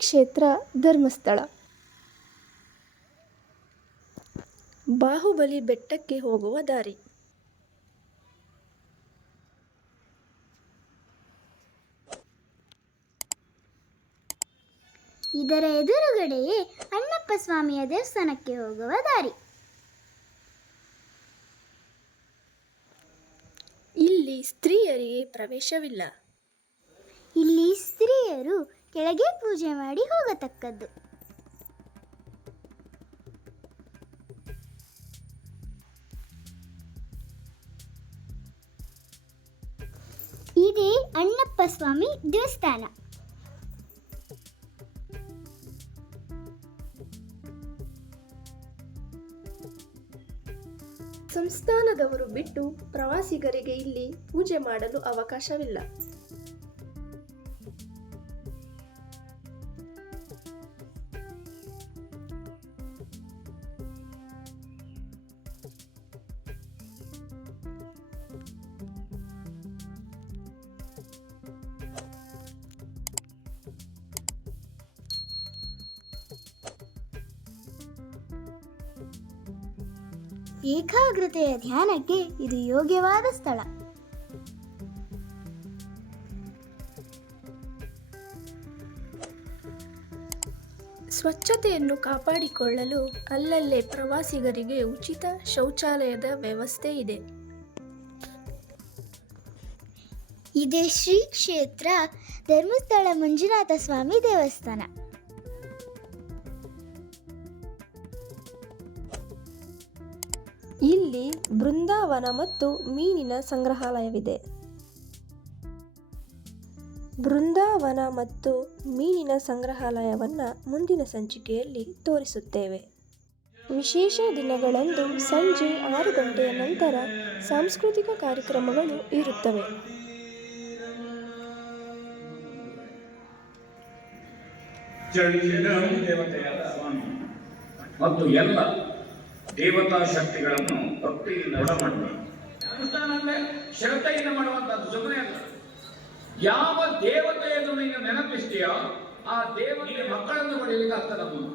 ಕ್ಷೇತ್ರ ಧರ್ಮಸ್ಥಳ. ಬಾಹುಬಲಿ ಬೆಟ್ಟಕ್ಕೆ ಹೋಗುವ ದಾರಿ. ಇದರ ಎದುರುಗಡೆಯೇ ಅಣ್ಣಪ್ಪ ಸ್ವಾಮಿಯ ದೇವಸ್ಥಾನಕ್ಕೆ ಹೋಗುವ ದಾರಿ. ಇಲ್ಲಿ ಸ್ತ್ರೀಯರಿಗೆ ಪ್ರವೇಶವಿಲ್ಲ. ಇಲ್ಲಿ ಸ್ತ್ರೀಯರು ಕೆಳಗೆ ಪೂಜೆ ಮಾಡಿ ಹೋಗತಕ್ಕದ್ದು. ಇದೇ ಅಣ್ಣಪ್ಪ ಸ್ವಾಮಿ ದೇವಸ್ಥಾನ. ಸಂಸ್ಥಾನದವರು ಬಿಟ್ಟು ಪ್ರವಾಸಿಗರಿಗೆ ಇಲ್ಲಿ ಪೂಜೆ ಮಾಡಲು ಅವಕಾಶವಿಲ್ಲ. ಏಕಾಗ್ರತೆಯ ಧ್ಯಾನಕ್ಕೆ ಇದು ಯೋಗ್ಯವಾದ ಸ್ಥಳ. ಸ್ವಚ್ಛತೆಯನ್ನು ಕಾಪಾಡಿಕೊಳ್ಳಲು ಅಲ್ಲಲ್ಲೇ ಪ್ರವಾಸಿಗರಿಗೆ ಉಚಿತ ಶೌಚಾಲಯದ ವ್ಯವಸ್ಥೆ ಇದೆ. ಇದೇ ಶ್ರೀ ಕ್ಷೇತ್ರ ಧರ್ಮಸ್ಥಳ ಮಂಜುನಾಥ ಸ್ವಾಮಿ ದೇವಸ್ಥಾನ. ಇಲ್ಲಿ ಬೃಂದಾವನ ಮತ್ತು ಮೀನಿನ ಸಂಗ್ರಹಾಲಯವಿದೆ. ಬೃಂದಾವನ ಮತ್ತು ಮೀನಿನ ಸಂಗ್ರಹಾಲಯವನ್ನು ಮುಂದಿನ ಸಂಚಿಕೆಯಲ್ಲಿ ತೋರಿಸುತ್ತೇವೆ. ವಿಶೇಷ ದಿನಗಳಂದು ಸಂಜೆ 6 ಗಂಟೆಯ ನಂತರ ಸಾಂಸ್ಕೃತಿಕ ಕಾರ್ಯಕ್ರಮಗಳು ಇರುತ್ತವೆ. ದೇವತೆಯಾದ ಸ್ವಾಮಿ ಮತ್ತು ಎಲ್ಲ ದೇವತಾ ಶಕ್ತಿಗಳನ್ನು ಭಕ್ತಿಯಿಂದ ಒಳಮಾಡುವ ಅನುಷ್ಠಾನ ಅಂದ್ರೆ ಶ್ರದ್ಧೆಯಿಂದ ಮಾಡುವಂತದ್ದು, ಸುಮ್ಮನೆ ಅಲ್ಲ. ಯಾವ ದೇವತೆಯನ್ನು ನೀನು ನೆನಪಿಸ್ತೀಯೋ ಆ ದೇವತೆಯ ಮಕ್ಕಳನ್ನು ಪಡೆಯಲಿಕ್ಕೆ ಆಗ್ತದಮ್ಮ.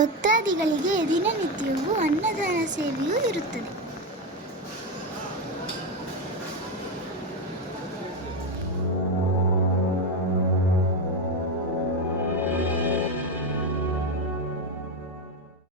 ಭಕ್ತಾದಿಗಳಿಗೆ ದಿನನಿತ್ಯವೂ ಅನ್ನದಾನ ಸೇವೆಯೂ ಇರುತ್ತದೆ.